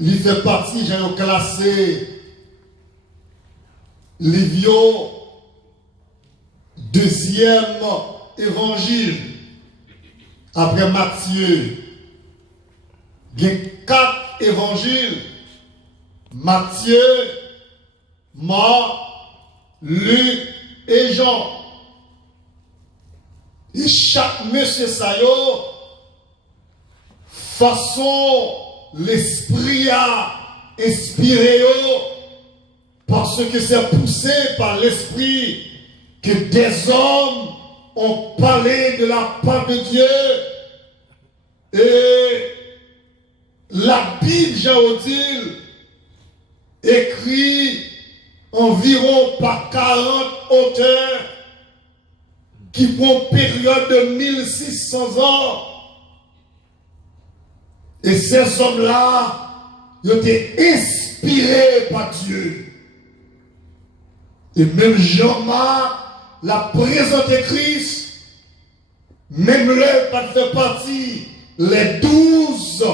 il fait partie, j'ai classé Livio, deuxième évangile, après Matthieu. Il y a 4 évangiles, Matthieu, Marc, Luc et Jean. Et chaque monsieur Sayo, façon l'esprit a inspiré parce que c'est poussé par l'esprit que des hommes ont parlé de la part de Dieu. Et la Bible, Jean-Odile, écrit environ par 40 auteurs qui prend une période de 1600 ans. Et ces hommes-là, ils ont été inspirés par Dieu. Et même Jean-Marc l'a présenté Christ, même lui pas fait partie, les 12,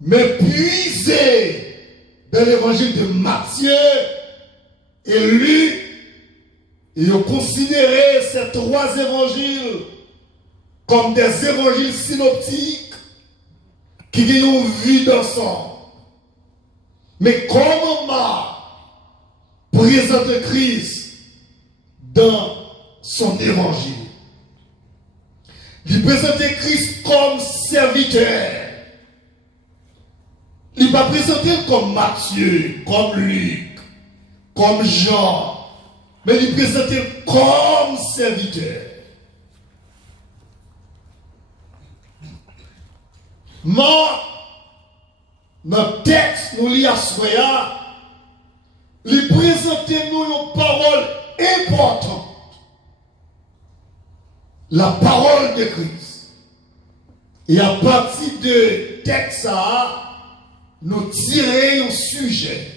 mais puisé dans l'évangile de Matthieu et Luc, ils ont considéré ces 3 évangiles comme des évangiles synoptiques qui ont vu d'ensemble. Mais comment Marc présente Christ dans son évangile? Il présente Christ comme serviteur. Il va présenter comme Matthieu, comme Luc, comme Jean. Mais il présente comme serviteur. Marc, dans le texte, nous lisons à Soya, il présente nous une parole importante. La parole de Christ. Et à partir de texte, nous tirons un sujet.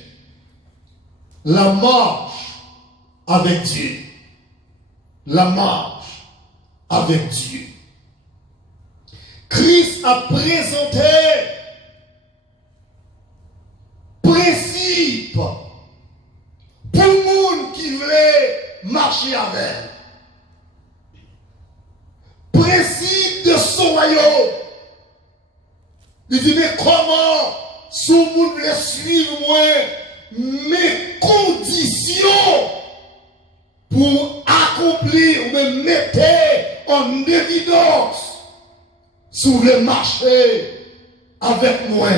La marche avec Dieu. La marche avec Dieu. Christ a présenté principe pour le monde qui veut marcher avec. Principe de son royaume. Il dit, mais comment si le monde veut suivre moi, mes conditions pour accomplir ou me mettre en évidence sur le marché avec moi.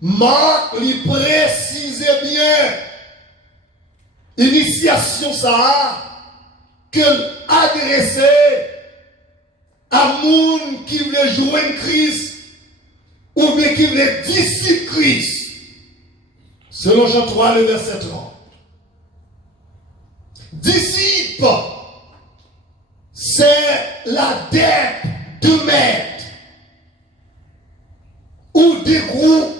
Marc lui précisait bien l'initiation ça que adressé à monde qui voulait joindre Christ ou bien qui voulait discipler Christ. Selon Jean 3, le verset 30. Disciple, c'est l'adepte de maître ou des groupes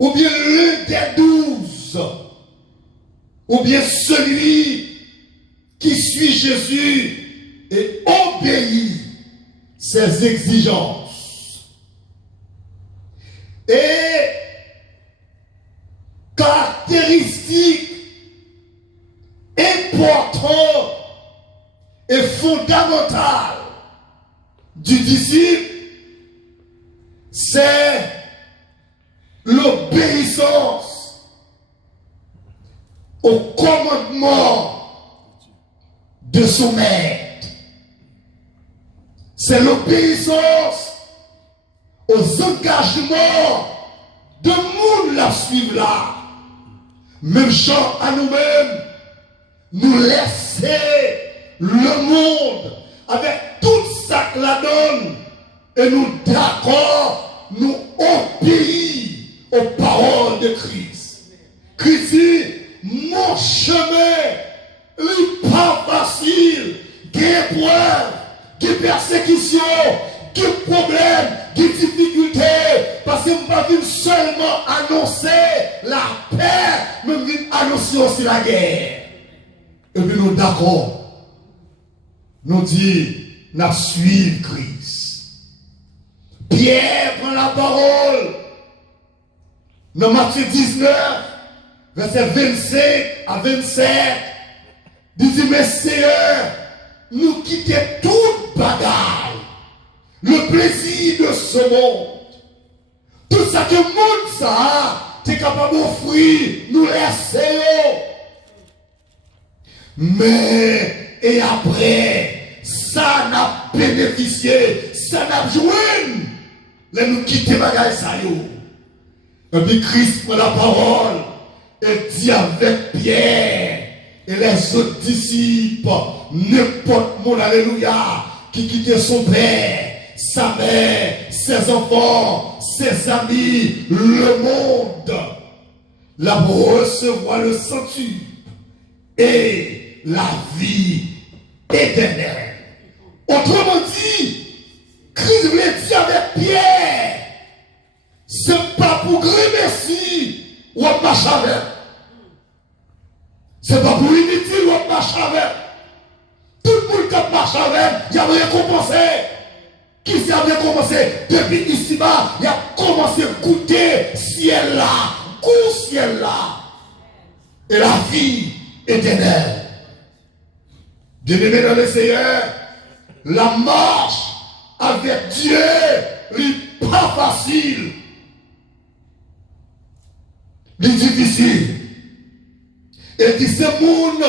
ou bien l'un des 12 ou bien celui qui suit Jésus et obéit ses exigences. Et caractéristique importante et fondamentale du disciple, c'est l'obéissance au commandement de son maître. C'est l'obéissance aux engagements de monde la suivre là. Même Jean à nous-mêmes, nous laisser le monde avec tout ça que la donne et nous d'accord, nous obéir aux paroles de Christ. Christ dit, mon chemin n'est pas facile, des épreuves, des persécutions, des problèmes, des difficultés, parce que nous ne venons seulement annoncer la paix, mais nous venons annoncer aussi la guerre. Et puis nous d'accord, nous disons, nous suivons Christ. Pierre prend parole. Dans Matthieu 19, verset 25 à 27, il dit, mais Seigneur, nous quittons toute bagaille, le plaisir de ce monde. Tout ça que le monde ça, t'es capable d'offrir, nous laissons. Mais, et après, ça n'a bénéficié, ça n'a joué. Là, nous quittons bagaille ça, yo. Et puis Christ prend la parole et dit avec Pierre et les autres disciples, n'importe monde, alléluia, qui quittait son père, sa mère, ses enfants, ses amis, le monde, là pour recevoir le sanctuaire et la vie éternelle. Autrement dit, Christ voulait dire avec Pierre, c'est pas pour grand merci ou on marche avec. C'est pas pour inutile ou on marche avec. Tout le monde qui marche avec, il y a récompensé. Qui s'est récompensé depuis ici-bas, il a commencé à goûter ciel là, goût ciel là. Et la vie éternelle. Bien-aimé dans le Seigneur, la marche avec Dieu n'est pas facile. C'est difficile. Et qui c'est le monde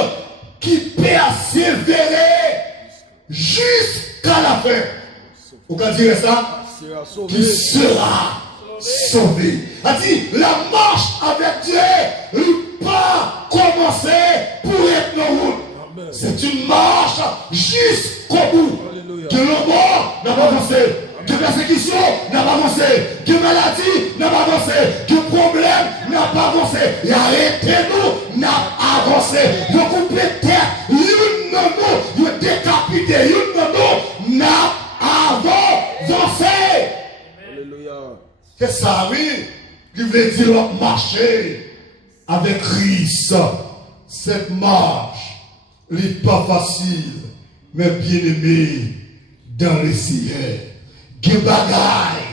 qui persévérer jusqu'à la fin. Vous pouvez dire ça? Qui sera sauvé. A dit, la marche avec Dieu n'est pas commencer pour être dans route. C'est une marche jusqu'au bout. Que le mort n'a pas avancé. Que persécution n'a pas avancé, que maladie n'a pas avancé, que problème n'a pas avancé. Et arrêtez-nous, n'a avancé. Vous coupez tête, une de nous, vous décapitez, une de nous, n'a avancé. Alléluia. C'est ça, oui, qui veut dire marcher avec Christ. Cette marche n'est pas facile, mais bien aimé dans le Seigneur. Qui bagaille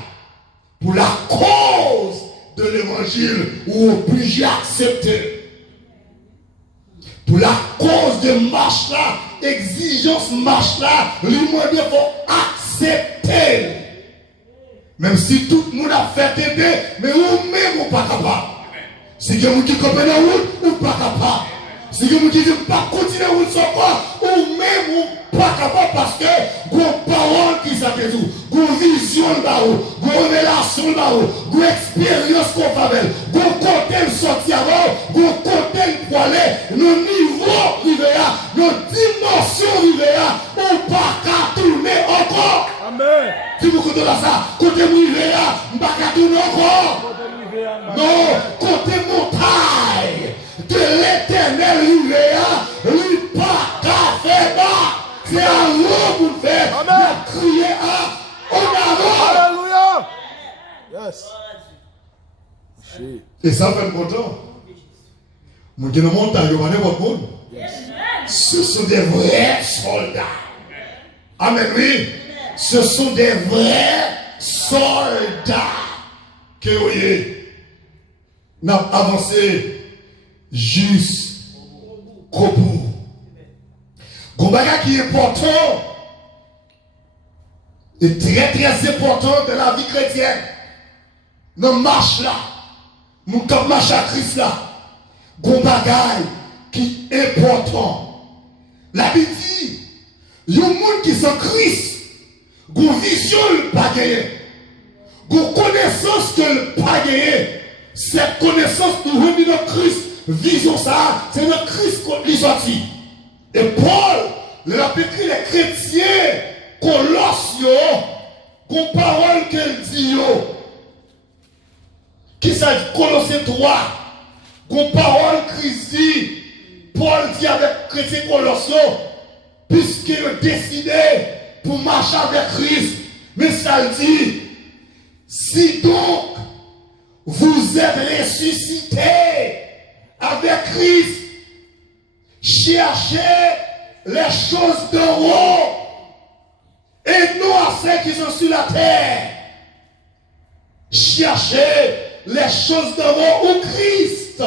pour la cause de l'évangile ou obligé à accepter. Pour la cause de marche là, exigence marche là, les moyens faut accepter. Même si tout le monde a fait aider, mais vous-même vous pas capable. Si quelqu'un qui comprend la route, vous pas capable. Si quelqu'un qui dit pas continuer route sans quoi, ou même ou pas capable parce que vos paroles qui s'appellent tout, vos visions là-haut, vos relations là-haut, vos expériences qu'on fait, vos côtés sortis avant, vos côtés poilés, nos niveaux rivés, nos dimensions rivées, on pas qu'à tourner encore. Amen. Si vous comptez là ça, côté rivés, on pas qu'à tourner encore. Non, côté montagne de l'éternel rivéa, lui pas qu'à faire bas. C'est à l'eau pour faire. Amen. Crier à on avant. Alléluia. Yes. Et ça fait content. Mon Dieu, le montagne, il y a votre monde. Ce sont des vrais soldats. Amen, oui. Ce sont des vrais soldats que vous voyez. N'a avancé jusqu'au bout. Gombaga qui est important et très très important de la vie chrétienne. Dans marche là, nous comme marche à Christ là, Gombaga qui est important. La Bible dit, il y a un monde qui sont Christ, une vision le pas gagné, une connaissance que le pas gagné. Cette connaissance nous remet dans Christ, vision ça, c'est dans Christ qu'on est sorti. Et Paul, il a écrit les chrétiens, Colossiens, qu'on parole qu'elle dit, qui s'agit Colossiens 3, qu'on parole Christ dit, Paul dit avec chrétiens Colossiens, puisqu'il a décidé pour marcher avec Christ, mais ça dit, si donc, vous êtes ressuscités avec Christ. Cherchez les choses d'en haut et non à celles qui sont sur la terre. chercher les choses d'avant où Christ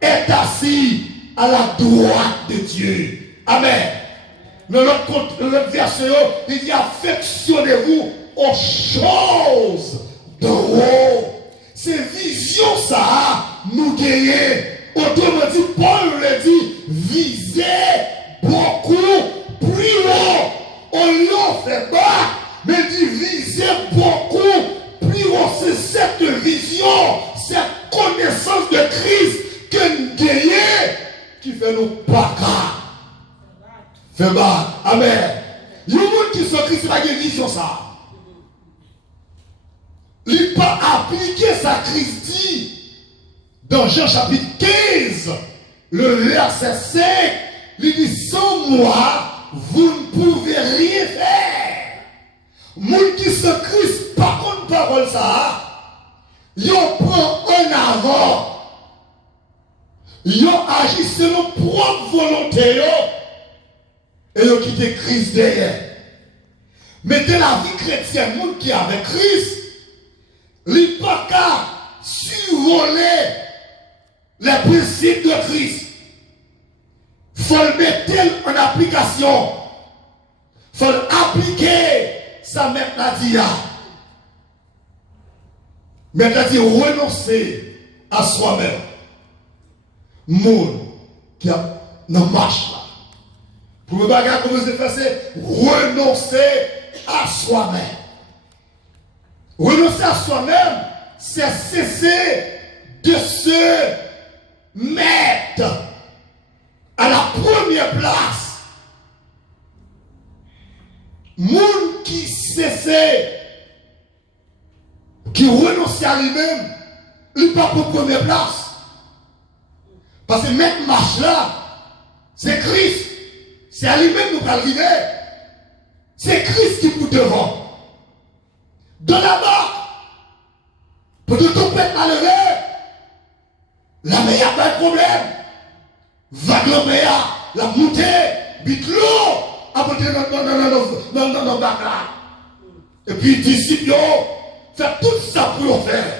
est assis à la droite de Dieu. Amen. Dans notre verset, il dit affectionnez-vous aux choses de haut. Ces visions, ça, nous gagnons. Autrement dit, Paul le dit, visez beaucoup plus haut. On l'en fait bas, mais dit visez beaucoup plus haut. C'est cette vision, cette connaissance de Christ que nous gagnons qui fait nous pas fait bas. Amen. Il y a des gens qui sont Christ, pas de vision ça. Il n'a pas appliqué sa Christ dit dans Jean chapitre 15, le verset 5, il dit sans moi, vous ne pouvez rien faire. Moun qui se Christ, par contre, parole ça, ils prend en avant. Ils agissent selon propre volonté. Et ils quittent Christ derrière. Mettez la vie chrétienne, monde qui est avec Christ, il n'y a pas qu'à survoler les principes de Christ. Il faut le mettre en application. Il faut appliquer ça maintenant dit. Maintenant dit renoncer à soi-même. Monde qui a dans marche là. Pour me bagarre comment se faire, c'est renoncer à soi-même. Renoncer à soi-même, c'est cesser de se mettre à la première place. Monde qui cessait, qui renonce à lui-même, il n'est pas pour première place. Parce que mettre marche là, c'est Christ. C'est à lui-même nous arriver. C'est Christ qui vous devant. Dans la barque, pour que tout peut être malheureux, la mer n'a pas de problème. Vague la mer, la montée, vite l'eau, apporter dans barque là. Et puis, disciples, faire tout ça pour le faire.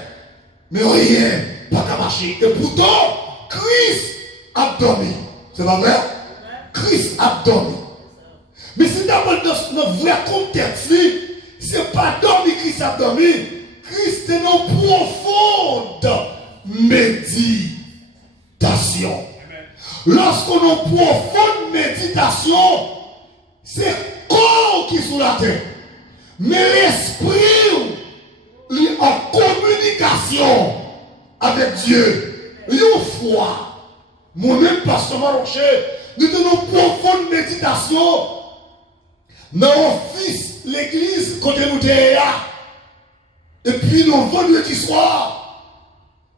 Mais rien, pas qu'à marcher. Et pourtant, Christ a dormi. C'est pas vrai? Christ a dormi. Mais si d'abord dans notre vrai contexte, ce n'est pas dormi Christ a dormi. Christ est dans profonde méditation. Lorsqu'on a une profonde méditation, c'est corps qui est sous la terre. Mais l'esprit est en communication avec Dieu. Il y a foi. Moi-même, pasteur Maroché, nous tenons profonde méditation dans l'office, l'église, côté nous là. Et puis, nous, vendredi soir,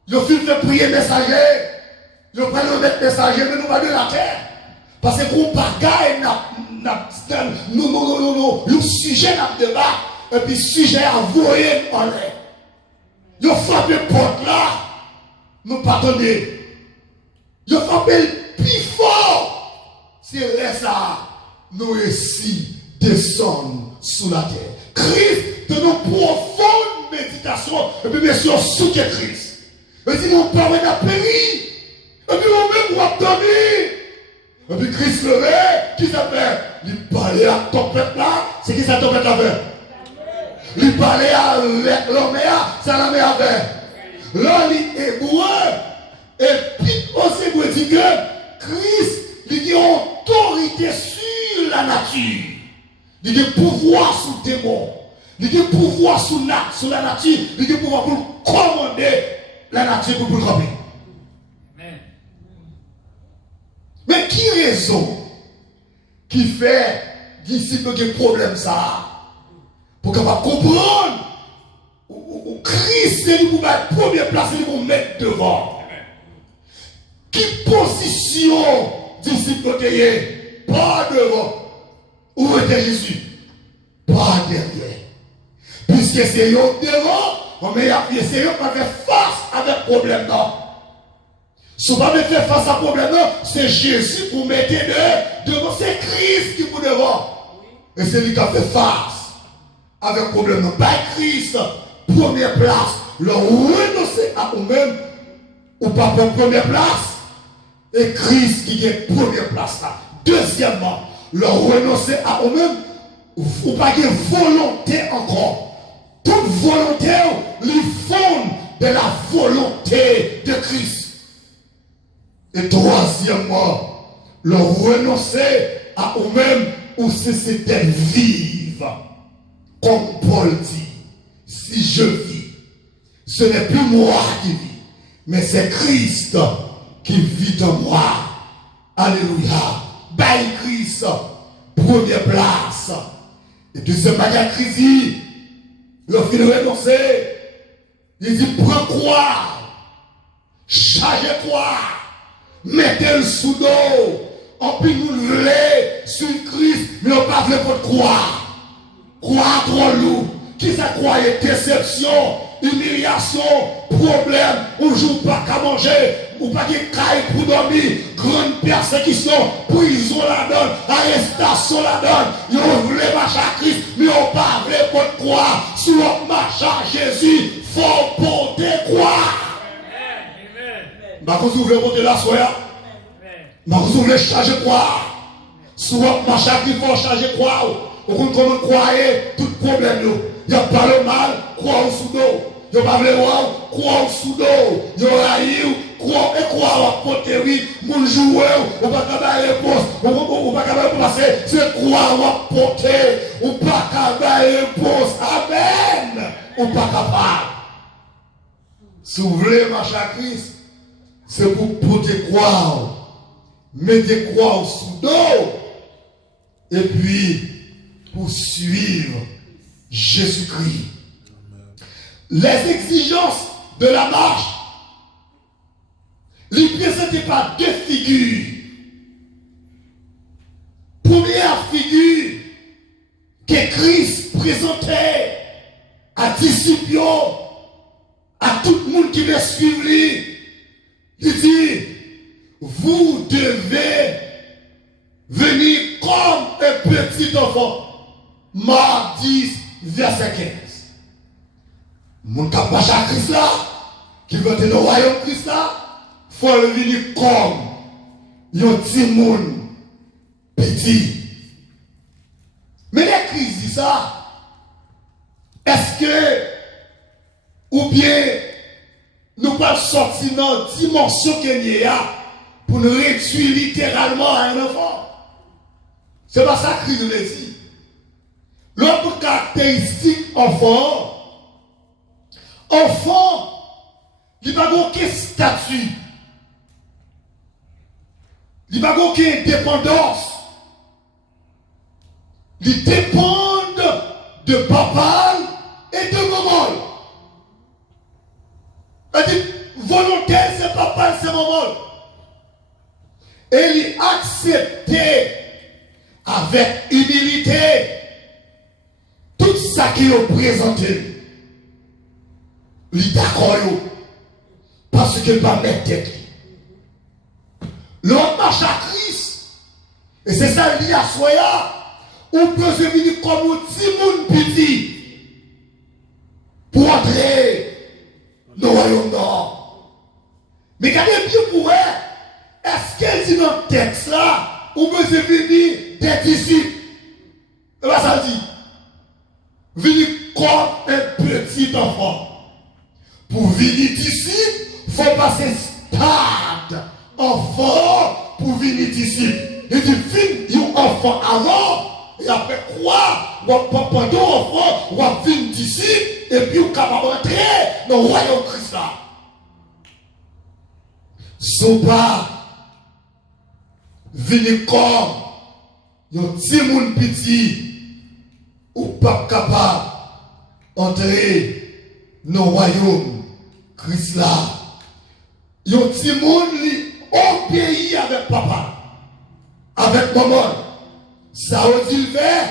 nous faisons prier messager, nous prenons notre messager, mais nous pas de la terre. Parce que pour bagaille, nous, sujet n'a débat, et puis sujet à voyer en l'air. Nous frappons porte là, nous pardonnons. Nous frappons plus fort. C'est ça, nous réussis descendre sous la terre. Christ, de nos profondes méditations, et puis bien sûr, sous que Christ. Et si nous parlons de péri, et puis nous-mêmes, nous avons dormi. Et puis Christ levé, qui s'appelle? Il parlait à ton peuple là, c'est qui ça ton peuple là fait? Il parlait avec l'homme là, ça l'a mis avec. Là, il est hébreu, et puis aussi, vous dites que Christ, il a autorité sur la nature. Il a pouvoir sur le démon. Il a pouvoir sur la nature. Il a pouvoir pour commander la nature pour le remplir. Mais qui raison qui fait disciple qui problème ça? Pour capable comprendre Christ est pour mettre première place et pour mettre devant. Qui position disciple est pas devant? Où était Jésus? Pas derrière. Puisque c'est eux devant, mais c'est eux qui ont fait face avec le problème. Non. Si vous ne faire face à ce problème, c'est Jésus pour mettre devant. C'est Christ qui vous devant. Et c'est lui qui a fait face avec le problème. Pas Christ, première place. leur renoncer à vous-même, ou pas pour première place, et Christ qui est première place là. Deuxièmement, leur renoncer à vous-même, ou pas de volonté encore. Toute volonté, les fonde de la volonté de Christ. Et troisièmement, leur renoncer à vous-même, ou cesser d'être vive. Comme Paul dit, si je vis, ce n'est plus moi qui vis, mais c'est Christ qui vit en moi. Alléluia. Bye Christ, première place. Et deuxième bagage, Christ dit, le fil renoncer, il dit, prends quoi, chargez quoi, mettez le sous dos, on peut nous lever sur Christ, mais on ne peut pas pour croire. Croire trop lourd. Qui ça croyait? Déception, humiliation, problème, on ne joue pas qu'à manger, ou pas de caille pour dormir, grande persécution, prison la donne, arrestation la donne. Ils voulaient marcher à Christ, mais on pas voulu pour croire. Si on marche à Jésus, il faut porter croire. Bah, vous voulez porter la soya? Bah, vous voulez charger croire? Si on marche à Christ, il faut charger croire. Vous comment croyez tout problème. Il n'y a pas le mal, croire sous dos. Il n'y a pas le voir, croire sous dos. Il y a croire et croire à porter, oui. Mon joueur, on va pas de réponse. On va pas passer. C'est croire à porter. On va pas de réponse. Amen. On pas capable. Si vous voulez marcher à Christ, c'est pour porter croire. Mettez croire sous dos. Et puis, pour suivre Jésus-Christ. Les exigences de la marche ne présentaient pas deux figures. Première figure que Christ présentait à disciples, à tout le monde qui le suivait. Il dit, vous devez venir comme un petit enfant. Marc 10, verset 15. Mon capache à Christ là, qui veut être dans le royaume Christ là, il faut le venir comme un petit monde petit. Mais les Christ dit ça, est-ce que, ou bien, nous pouvons sortir dans la dimension qu'il y a pour nous réduire littéralement à un enfant? C'est pas ça que Christ nous dit. L'autre caractéristique enfant, il n'y a pas aucun statut, il n'y a pas aucune indépendance. Il dépend de papa et de maman. C'est-à-dire, volonté, c'est papa, c'est maman. Et il acceptait avec humilité tout ça qui est présenté. Il est d'accord parce qu'il va mettre tête. L'homme marche à Christ. Et c'est ça il y a soya. On peut se venir comme un petit monde petit pour entrer dans le royaume nord. Mais regardez bien pour elle. Est-ce qu'elle dit dans le texte là, on peut se venir des disciples? Et bien ça dit. Venir comme un petit enfant. Pour venir disciple, il faut passer stade enfant pour venir disciple. Il dit, venir enfant avant, et après quoi, on va pas pendant enfant, on va venir disciple, et puis on va rentrer dans le royaume Christ là. Si pas venir comme un petit monde petit, ou pas capable d'entrer dans le royaume Christ là. Yon petit monde obéit avec papa, avec maman. Ça veut dire fait,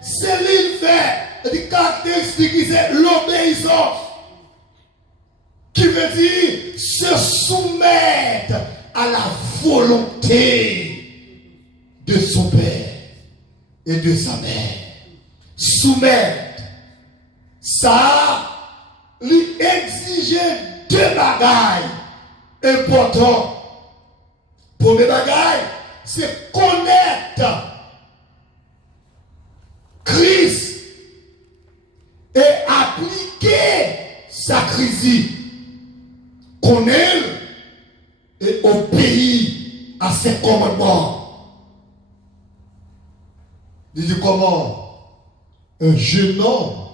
c'est lui fait. Les caractéristiques, c'est l'obéissance. Qui veut dire se soumettre à la volonté de son père et de sa mère. Soumettre. Ça, lui exiger deux bagailles importants. Premier bagaille, c'est connaître Christ et appliquer sa crise. Connaître et obéir à ses commandements. Il dit comment un jeune homme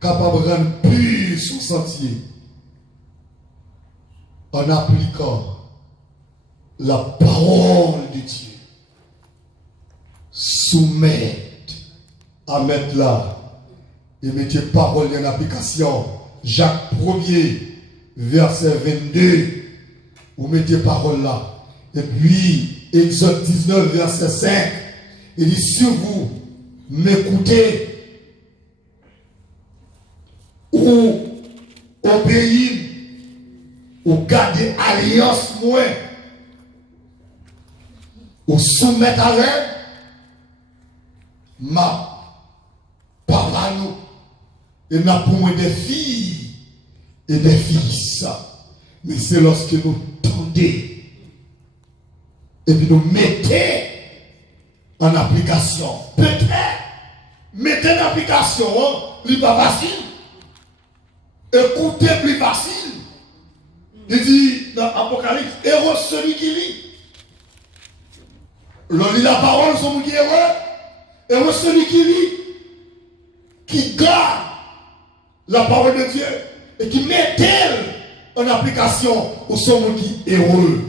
capable de rendre pur son sentier en appliquant la parole de Dieu. Soumettre à mettre là et mettez parole en application. Jacques 1er, verset 22. Vous mettez parole là. Et puis, Exode 19, verset 5. Il dit, si vous m'écoutez ou obéissez ou gardez alliance moi ou soumettre à l'aide, ma papa nous, et n'a pour moi des filles et des fils. Mais c'est lorsque nous tendez et puis nous mettez en application. Peut-être, mettez en application, n'est pas facile. Écoutez plus facile. Il dit dans l'Apocalypse, heureux celui qui lit. L'on lit la parole, son qui est heureux. Heureux celui qui lit, qui garde la parole de Dieu et qui met elle en application au son qui est heureux.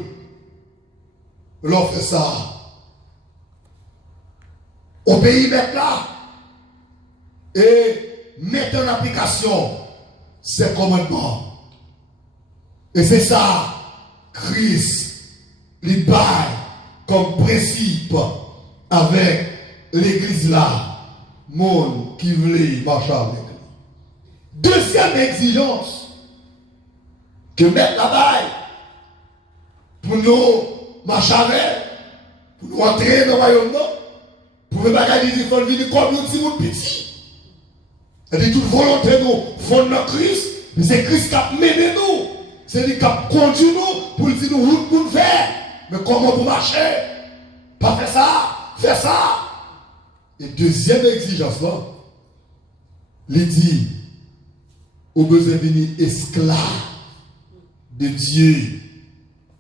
L'on fait ça. Obéis maintenant et mettez en application ses commandements. Et c'est ça, Christ lui baille comme principe avec l'église là, monde qui voulait marcher avec lui. Deuxième exigence que mettre la baille pour nous marcher avec, pour nous entrer dans le royaume, pour ne pas gagner des fonds venir comme nous, si nous petit. Et toute volonté nous, fond dans Christ, mais c'est Christ qui a mené nous. C'est lui qui a conduit nous pour dire nous route pour nous faire. Mais comment pour marcher? Pas faire ça, faire ça. Et deuxième exigence là, il dit, au besoin de venir esclave de Dieu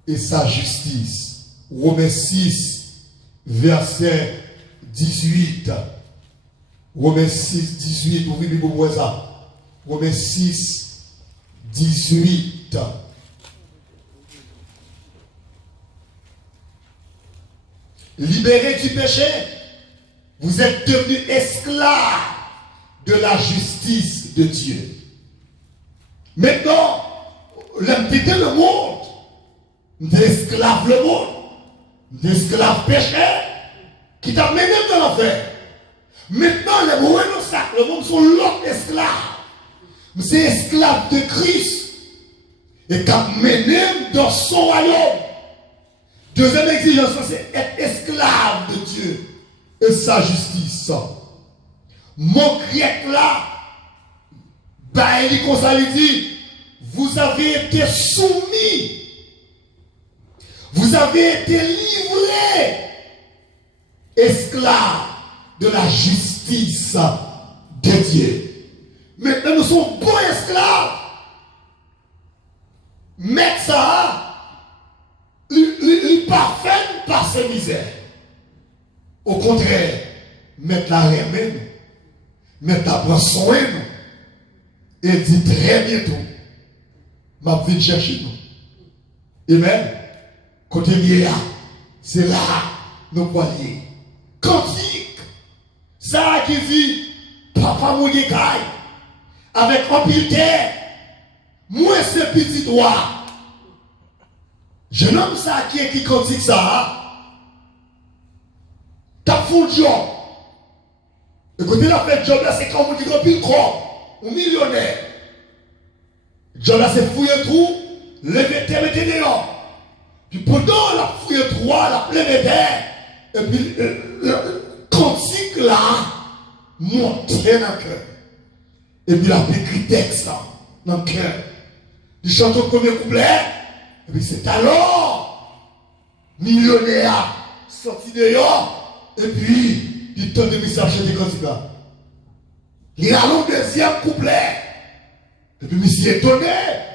et sa justice. Romains 6, verset 18. Romains 6, 18. Vous voyez pour voir ça. Romains 6, 18. Libérés du péché, vous êtes devenus esclaves de la justice de Dieu. Maintenant, l'impliquer le monde, d'esclave le monde, d'esclave péché, qui t'a mené dans l'enfer. Maintenant, les mouvements sacrés, le monde sont l'autre esclave. C'est esclave de Christ. Et qui a mené dans son royaume. Deuxième exigence, c'est être esclave de Dieu et sa justice. Mon grec là, il dit, vous avez été soumis, vous avez été livrés, esclaves de la justice de Dieu. Maintenant, nous sommes bons esclaves. Mettre ça, il parfait par ses misères. Au contraire, mettre la remède, mettre la prendre soin, et dit très bientôt, m'a venu chercher nous. Amen. Côté lié, c'est là nos poignets. Cantique, ça qui dit, papa Mouguécaille, avec un pile terre, moi c'est petit doigt. Je nomme ça qui est qui cantique ça. T'as fou le job. Écoutez, la fête job là, c'est quand on dit qu'on pile corps, un millionnaire. Job là, c'est fouiller tout, lever terre, mettez dehors. Puis pendant la fouille 3, la pleine terre, et puis le cantique là, monter dans le cœur. Et puis la écrit texte là. dans le cœur. Il chante au premier couplet, et puis c'est alors, millionnaire, sorti dehors, et puis il tente de me chercher des candidat. Il a le deuxième couplet, et puis monsieur est étonné,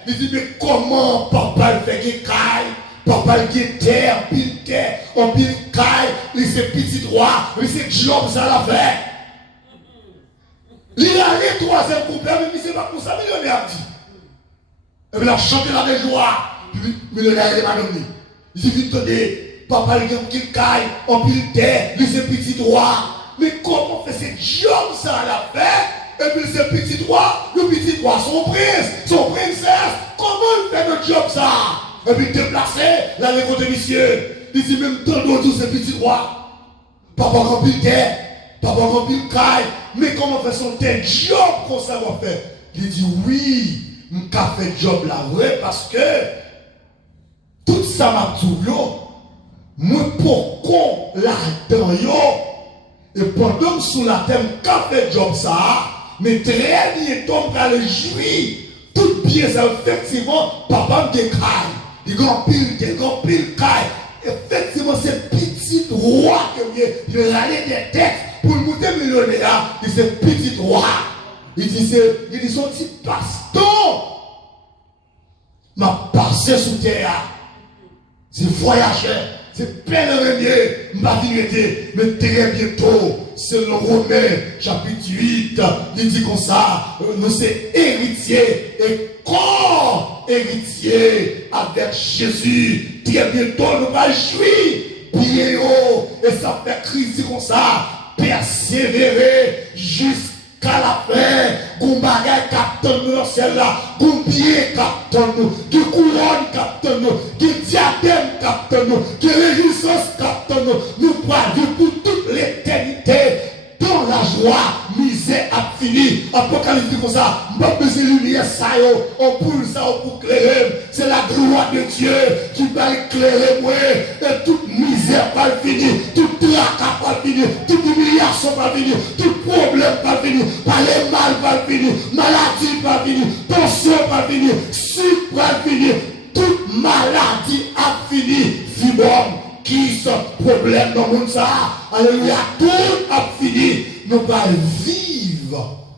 il dit, mais comment papa le fait qu'il caille? Papa le fait terre, pile terre, en pile caille, il c'est petit droit, il c'est job, ça l'a fait. Il a le troisième couplet, mais c'est pas pour ça, millionnaire dit. Et puis il a chanté la de joie, puis millionnaire il est madame. Il dit, vite tenez, papa le fait qu'il caille, en pile terre, il c'est petit droit. Mais comment fait ce job, ça l'a fait? Et puis ce petit droit, le petit droit, son prince, son princesse, comment il fait le job ça? Et puis déplacé, là les côtés monsieur, il dit même tant d'autres ce petit droit. Papa remplit terre, papa remplit caille, mais comment fait son tel job qu'on ça va faire? Il dit oui, m'ka fait job là, vrai, parce que tout ça m'a tout yo, moi pourquoi là-dedans yo, et pendant que sous la thème qu'a fait job ça, mais très bien tombe à le jouir. Tout bien ça, effectivement, papa me décaille. Il grand pile caille. Effectivement, c'est petit roi que il a des textes pour le monter millionnaire. Il c'est petit roi. Il dit son petit baston. M'a passé sous terre. C'est voyageur. C'est pèlerin, m'a vérité, mais très bientôt, c'est le Romain, chapitre 8, il dit comme ça, nous sommes héritiers, et quand héritiers avec Jésus, très bientôt nous allons jouir, bien haut, et ça fait crise comme ça, persévérer jusqu'à la fin, qu'on bagaille capte nous dans celle-là, qu'on pied capte nous, que couronne capte nous, que diadème capte nous, que réjouissance capte nous, nous pouvons vivre pour toute l'éternité dans la joie, misère a fini. Apocalypse dit comme ça, pas besoin de lumière, ça, on pour ça, on pour éclairer. C'est la gloire de Dieu qui va éclairer moi, et toute misère va finir, toute tracas va finir, toute humiliation va finir, tout problème va finir, par les mal va finir, maladie va finir, tension va finir, sucre va finir, toute maladie a fini, fibrome. Qui sont problèmes dans le monde ça? Alléluia, tout a fini. Nous allons vivre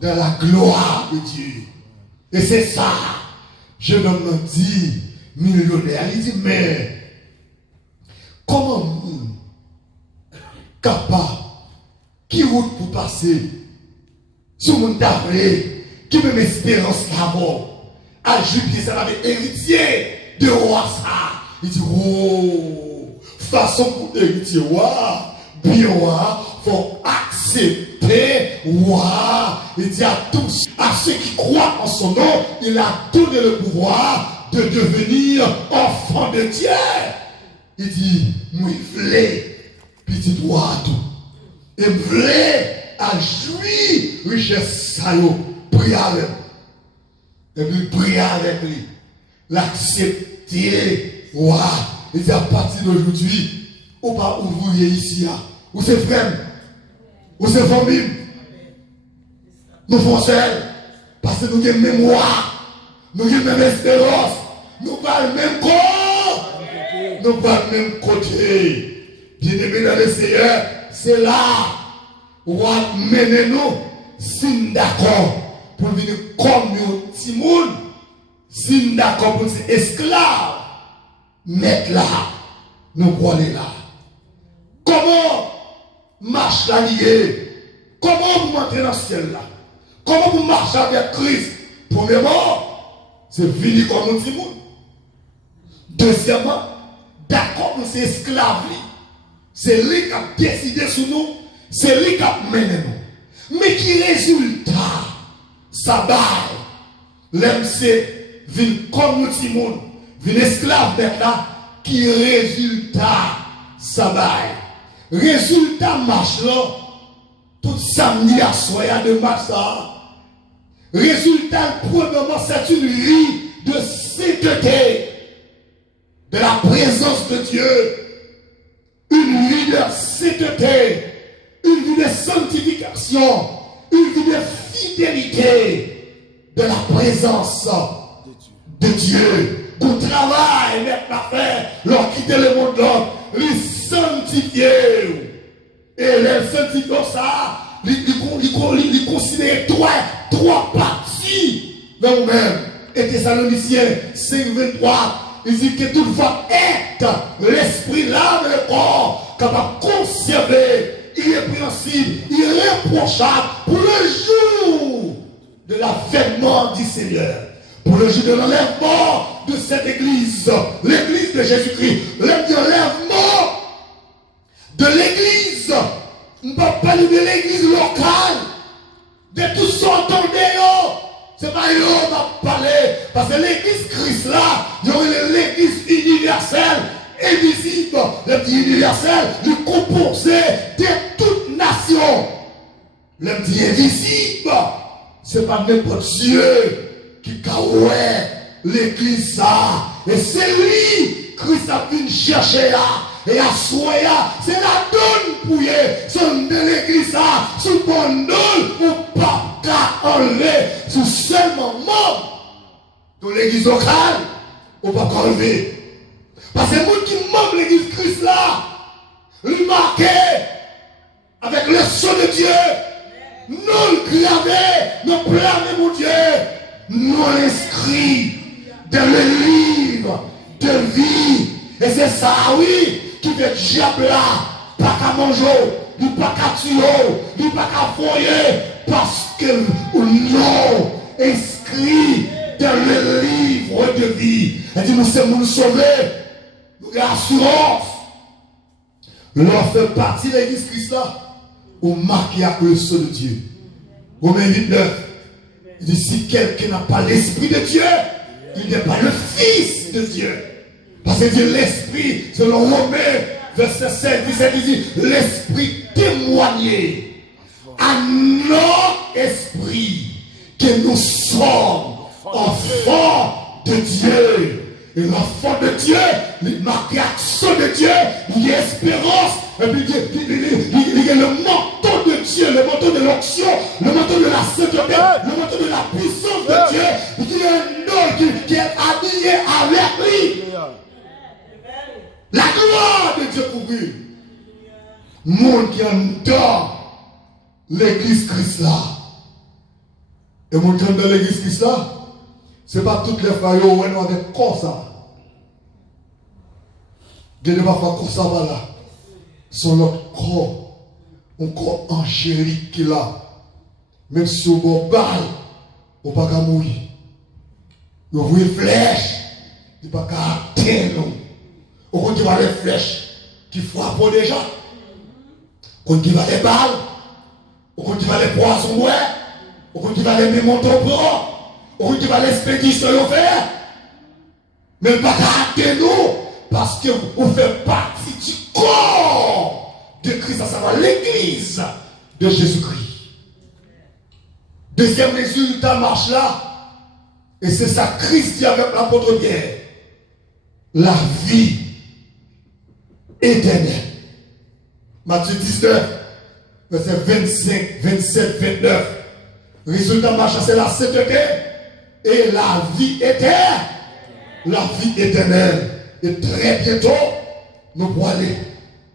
dans la gloire de Dieu. Et c'est ça. Je me dis, millionnaire, il dit, mais comment nous capable, qui route pour passer sur mon d'après, qui même espérance d'abord, à Jupiter, ça va être héritier de roi ça. Il dit, oh, façon pour héritier, bien, faut accepter, il dit à tous, à ceux qui croient en son nom, il a donné le pouvoir de devenir enfant de Dieu. Il dit, moi, je voulais, petit roi tout. Et je voulais à jouir richesse ça, prier avec lui. Et puis, prier avec lui. L'accepter. Waouh! Et c'est à partir d'aujourd'hui, on va ouvrir ici, où c'est frère, où c'est famille, nous faisons parce que nous avons même mémoire, nous avons même espérance, nous parlons même corps, nous parlons même côté. Bien-aimés dans le Seigneur, c'est là où on va mener nous, si d'accord, pour venir comme nous, Timoun, si d'accord pour être esclaves. Mettre là, nous pour aller là. Comment marche la liée? Comment vous montrer dans le ciel là? Comment vous marchez avec Christ? Premièrement, c'est venir comme nous disons. Deuxièmement, d'accord, c'est esclave. C'est lui qui a décidé sur nous, c'est lui qui a mené nous. Mais qui résultat? Ça baille. L'homme c'est venir comme nous disons. Une esclave là qui résultat ça baille. Résultat marche là tout samedi à soir de mars. Résultat premièrement c'est une vie de sainteté, de la présence de Dieu, une vie de sainteté, une vie de sanctification, une vie de fidélité de la présence de Dieu. Pour travail, mettre la faire, leur quitter le monde, les sanctifier. Et les sanctifier, ça, ils considèrent trois parties de nous-mêmes. Et Thessaloniciens 5:23, il dit que toutefois est l'esprit, l'âme et le corps capable de conserver, irrépréhensible, irréprochable pour le jour de l'avènement du Seigneur. Pour le jour de l'enlèvement de cette église, l'église de Jésus-Christ, l'enlèvement de l'église, on ne peut pas de l'église locale, de tout son temps. C'est pas eux qui va parler, parce que l'église Christ là, il y a l'église universelle, invisible, l'église universelle, le composé de toute nation. L'église invisible, c'est pas n'importe Dieu qui caouait l'église ça. Et c'est lui, Christ a venu chercher là. Et à soya, c'est la donne pour y son de l'église ça, sous bon don, ou pas qu'à enlever, sous seulement membre de l'église locale, ou pas qu'à enlever. Parce que les gens qui membre l'église Christ là, lui marqué avec le sang de Dieu, non gravé, non blâmé mon Dieu, non inscrit dans le livre de vie. Et c'est ça, oui, qui fait diable là, pas qu'à manger, ni pas qu'à tuer, ni pas qu'à foyer, parce que non, inscrit dans le livre de vie. Elle dit, nous sommes sauvés, nous avons assurance. L'on fait partie de l'église Christ là, on marque avec le sang de Dieu. Romains 8:9, il dit, si quelqu'un n'a pas l'esprit de Dieu, il n'est pas le fils de Dieu. Parce que Dieu, l'esprit, selon Romains, verset 7, 17, il dit, l'esprit témoigné à notre esprit que nous sommes enfants de Dieu. Et l'enfant de Dieu, il marque l'action de Dieu, il y a espérance, et puis il y a le manteau de Dieu, le manteau de l'onction, le manteau de la sainteté, le manteau de la puissance de Dieu, il y a un homme qui est habillé avec lui. La gloire de Dieu couvre. Monde qui est dans l'église Christ là. Et mon qui est dans l'église Christ là, ce n'est pas toutes les fois où on avec comme ça. Il y a des fois comme ça là. Son notre corps, un corps angélique qui est là. Même si on va balle, on ne peut pas mourir. On voit une flèche, il ne peut pas atteindre. On compte qu'il va les flèches qui frappent déjà. On compte qu'il va les balles. On compte qu'il va les poissons, ouais. On compte qu'il va les mémoires au bras. On compte qu'il va l'expédition faire. Mais pas qu'à nous. Parce que vous faites partie du corps de Christ, à savoir l'église de Jésus-Christ. Deuxième résultat marche là. Et c'est ça Christ dit avec l'apôtre Pierre. La vie éternelle. Matthieu 19, verset 25, 27, 29. Résultat marche, c'est la sainteté et la vie éternelle. La vie éternelle. Et très bientôt, nous pourrons aller.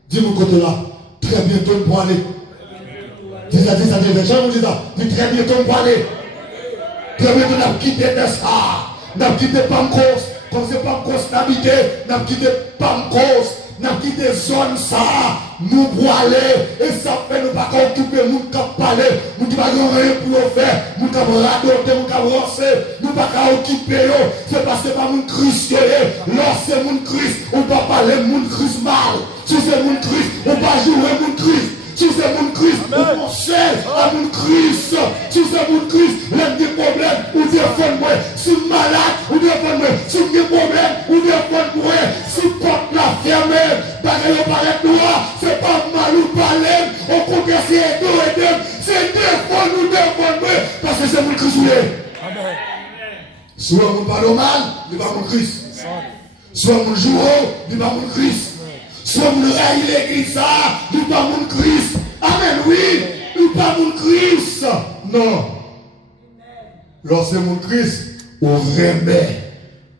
Dis-moi côté là. Très bientôt, nous pourrons aller. Dis ça, les gens vous disent ça. Dis très bientôt, nous pourrons aller. Très bientôt, nous avons quitté Tessa. Nous avons quitté Pancos. Comme c'est Pancos n'habité, nous avons quitté Pancos. Nous avons quitté zone ça. Nous pourrons aller. Et ça fait nous pas occuper, nous ne pouvons pas parler. Nous ne pouvons pas rien pour faire. Nous ne pouvons pas radoter, nous ne pouvons pas lancer. Nous ne pouvons pas occuper. C'est parce que c'est pas mon Christ. Lorsque mon Christ, on ne peut pas parler mon Christ mal. Si c'est mon Christ, on ne peut pas jouer mon Christ. Si c'est mon Christ, on conseille à mon Christ. Si c'est mon Christ, l'un des problèmes, ou défendre-moi. Si malade, ou défendre-moi. Si des problèmes, ou défendre-moi. Si porte la fermée, bagaille paraît noir, c'est pas mal ou parler. On compte essayer de aider. C'est défendre ou défendre-moi. Parce que c'est mon Christ. Amen. Soit mon parle mal, il va mon Christ. Soit mon jour, il va mon Christ. Soit mon raille l'église, il va mon Christ. Amen, oui, il va mon Christ. Non. Lorsque mon Christ, on remet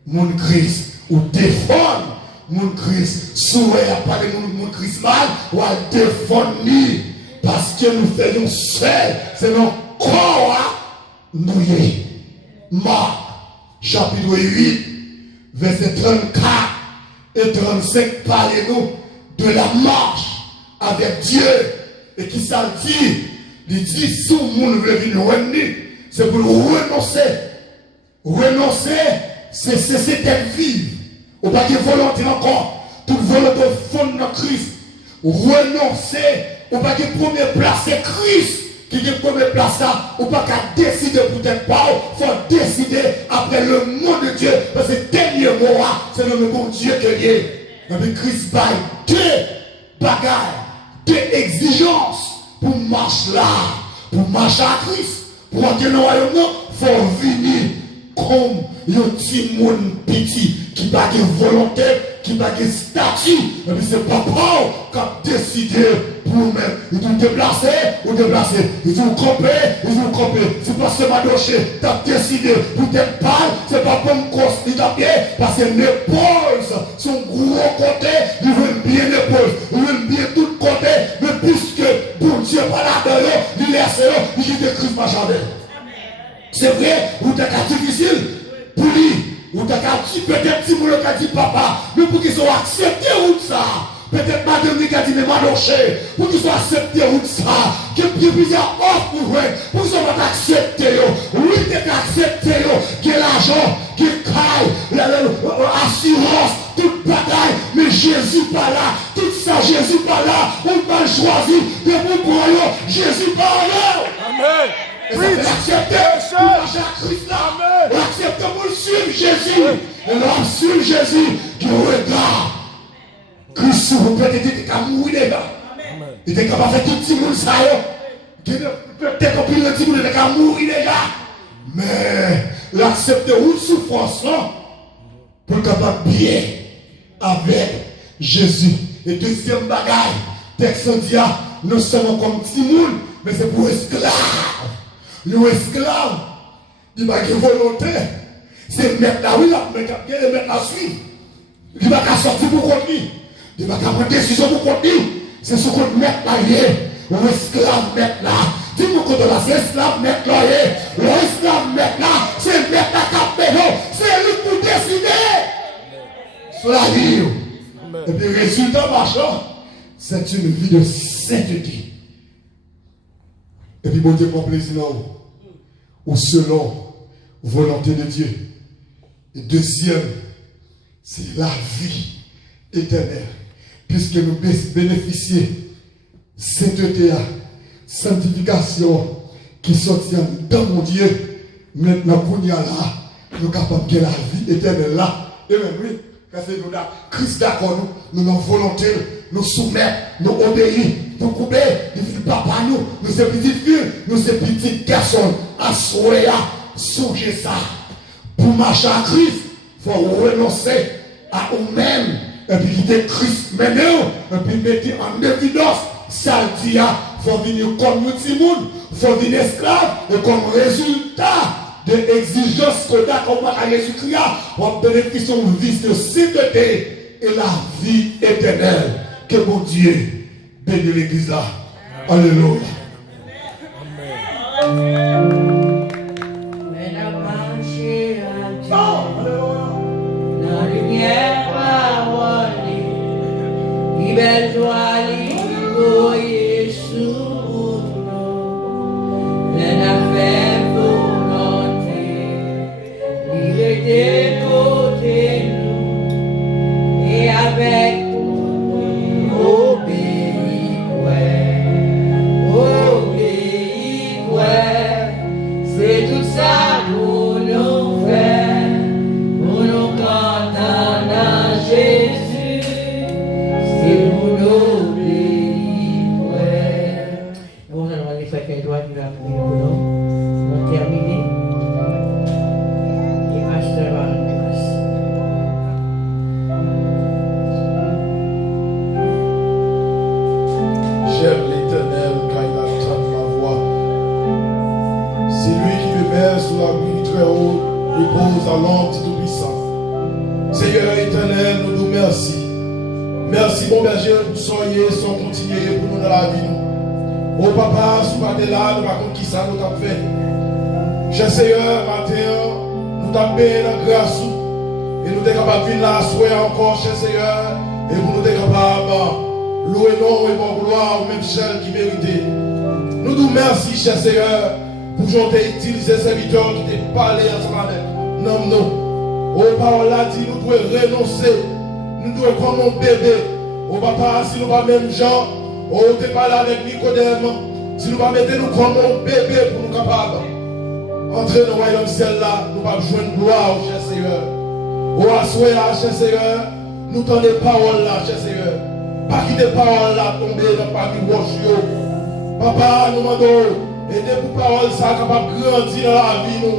mon Christ, on défend mon Christ. Souhait à parler mon Christ mal, ou à défendre lui. Parce que nous faisons seul, c'est notre corps nous. Marc, chapitre 8, verset 34 et 35, parlez-nous de la marche avec Dieu. Et qui ça dit? Il dit, si le monde veut venir revenir, c'est pour renoncer. Renoncer, c'est cesser d'être vivre. Ou pas de volonté encore. Toute volonté au fond de Christ. Renoncer, ou pas de première place, c'est Christ qui est première place là. Ou pas qu'à décider pour être pas. Il faut décider après le mot de Dieu. Parce que le dernier mot, c'est le bon Dieu que Dieu est. Et puis Christ baille deux bagailles, deux exigences pour marcher là, pour marcher à Christ. Pour entrer dans le royaume, il faut venir comme un petit monde petit qui n'a pas de volonté, qui n'a pas de statut. Et puis c'est papa qui a décidé pour vous-même. Il faut déplacer ou déplacer. Il faut camper, il faut camper. C'est pas seulement docher. Tu as décidé pour t'être pâle, c'est pas comme cause. Il t'a bien parce que l'épaule, son gros côté, il veut bien l'épaule. Il veut bien tout côté. Mais puisque bon Dieu pas là-dedans, il laisse, il dit que Christ marche avec. C'est vrai, ou t'as qu'à difficile pour lui, ou t'as qu'à dire peut-être si vous le dit papa, mais pour qu'ils soient acceptés ou ça, peut-être madame qui a dit mais madoché, pour qu'ils soient acceptés ou ça, qu'il y ait plusieurs offres pour eux, pour qu'ils soient acceptés, oui t'es accepté, qu'il y ait l'argent, qu'il y ait l'assurance, toute bataille, mais Jésus pas là, tout ça Jésus pas là, on va choisir de vous prendre, Jésus pas là. Amen. L'accepter pour marcher à Christ là. L'accepter pour suivre Jésus. Et l'homme suivre Jésus qui regarde. Christ vous peut-être était capable de mourir déjà. Il était capable de faire tout petit monde ça. Peut-être qu'on peut le petit monde était capable de mourir déjà. Mais l'accepter une souffrance là pour capable bien avec Jésus. Et deuxième bagaille, texte dit nous sommes comme petit monde, mais c'est pour esclaves. Nous esclaves, il va avoir volonté. C'est mettre là, oui, mettre la suivre. Il va sortir pour conduire. Il va prendre des décisions pour conduire. C'est ce qu'on met là, ou esclave mettre là. Dis-moi que là, c'est esclave mettre là, l'esclave mettre là, c'est mettre la cape, c'est lui pour décider. Sur la vie. Et puis, le résultat marchant, c'est une vie de sainteté. Et puis, bon Dieu prend plaisir dans vous. Ou selon volonté de Dieu. Et deuxième, c'est la vie éternelle. Puisque nous bénéficions sainteté, sanctification qui sortit dans mon Dieu. Maintenant, pour nous là, nous sommes capables de la vie éternelle là. Et même oui, parce que nous avons Christ d'accord, nous avons volonté, nous soumettre, nous obéir. Pour couper, il dit papa nous sommes petites filles, nous sommes petites personnes. Assoya, songez ça. Pour marcher à Christ, il faut renoncer à nous-mêmes. Et puis quitter Christ maintenant. Et puis mettre en évidence. Ça dit, il faut venir comme nous, il faut venir esclave. Et comme résultat de l'exigence qu'on a comme à Jésus-Christ, on bénéficie d'une vie de sainteté et la vie éternelle. Que mon Dieu bénisse l'église là. Alléluia. Amen. La lumière parole, qui belle joie, voyez sous nous, la fait volonté, il était côté nous, et avec nous, obéis, c'est tout ça pour nous faire, pour nous condamner à Jésus, c'est pour nous obéir. Bon, ça va les faire qu'elle doit nous la prier pour nous. On va terminer. Et pasteur va nous passer. J'aime l'Éternel quand il entend ma voix. C'est lui qui me met sur la la très haut, repose à l'ombre du Tout-Puissant. Seigneur éternel, nous nous merci. Merci, bon berger, pour soyez, sans continuer pour nous dans la vie. Oh papa, si vous n'êtes pas là, nous ne savons pas qui ça nous a fait. Cher Seigneur, matin, nous t'avons payé la grâce. Et nous sommes capables de venir là, soyez encore, cher Seigneur. Et vous nous sommes capables de louer nom et bon gloire, même celle qui méritait. Nous nous merci, cher Seigneur, pour que nous utiliser ces serviteurs qui t'ont parlé ensemble avec nous. Oh, parole là dit, nous devons renoncer. Nous devons prendre mon bébé. Oh, papa, si nous ne pas même gens, oh, tu es parlé avec Nicodème. Si nous ne pas mettre nous comme mon bébé pour nous capables. Entrer dans le royaume ciel là, nous ne pas jouer une gloire, cher Seigneur. Oh, assoyez, cher Seigneur, nous tendons des paroles là, cher Seigneur. Pas quitter des paroles là, tomber dans le papier roche. Papa, nous demandons, aidez pour paroles ça, capable de grandir dans la vie, nous.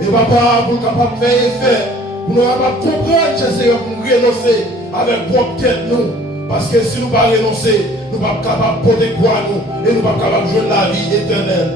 Et papa, pour capable de faire effet, pour nous capable de comprendre, cher Seigneur, pour nous renoncer avec propre tête, nous. Parce que si nous ne pas renoncer, nous ne sommes pas capables de porter quoi, nous. Et nous ne sommes pas capables de jouer la vie éternelle.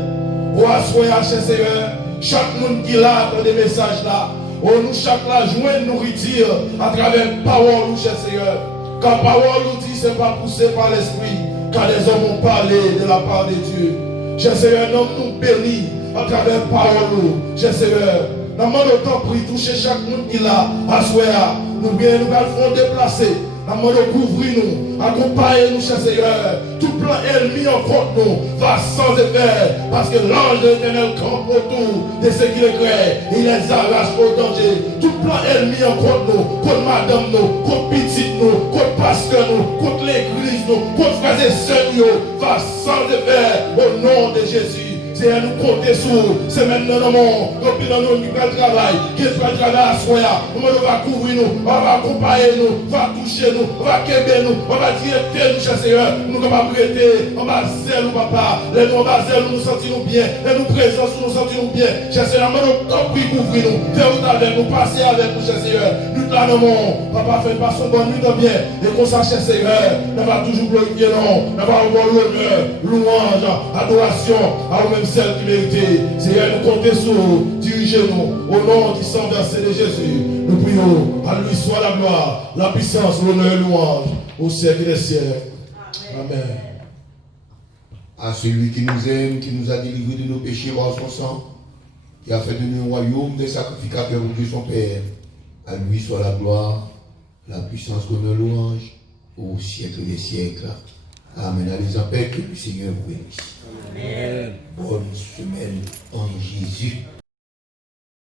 Oh, assoyez, cher Seigneur, chaque monde qui est là, dans des messages là. Oh, nous chaque là jouons une nourriture à travers la parole, cher Seigneur. Quand la parole nous dit, ce n'est pas poussé par l'esprit, car les hommes ont parlé de la part de Dieu. Cher Seigneur, nous bénis à travers la parole, cher Seigneur. Nous demandons ton prix, toucher chaque monde qui est là, à soir. Nous bien nous allons déplacer. Nous demandons couvrir nous, accompagner nous, cher Seigneur. Tout plan ennemi en contre nous va sans effet, parce que l'ange de l'Éternel campe autour de ceux qui le créent. Il les arrache au danger. Tout plan ennemi en contre nous, contre madame nous, contre petite nous, contre pasteur nous, contre l'église nous, contre frères et sœurs nous, va sans effet au nom de Jésus. C'est à nous compter sur, c'est maintenant dans le monde, dans nous qui fait le travail, qui fait le travail à soi, on va couvrir nous, on va accompagner nous, on va toucher nous, on va québer nous, on va directer nous, cher Seigneur, nous va prêter, on va zèle nous, papa, les nous, on va zèle nous, nous sentir bien, les nous présence, nous sentir bien, cher Seigneur, nous compris couvrir nous, faire nous avec nous, passer avec nous, cher Seigneur, nous là dans le monde, papa, fait pas son bonne nuit de bien, et qu'on sache, cher Seigneur, nous va toujours glorifier non, nous va avoir l'honneur, louange, adoration, à nous-mêmes celle qui méritait. Seigneur, nous comptons sur, dirigez-nous au nom du sang versé de Jésus. Nous prions, à lui soit la gloire, la puissance, l'honneur et louange au siècle des siècles. Amen. À celui qui nous aime, qui nous a délivrés de nos péchés par son sang, qui a fait de nous un royaume des sacrificateurs de son Père, à lui soit la gloire, la puissance, l'honneur, louange au siècle des siècles. Amen. Allez en paix, que le Seigneur vous bénisse. Amen. Bonne semaine en Jésus.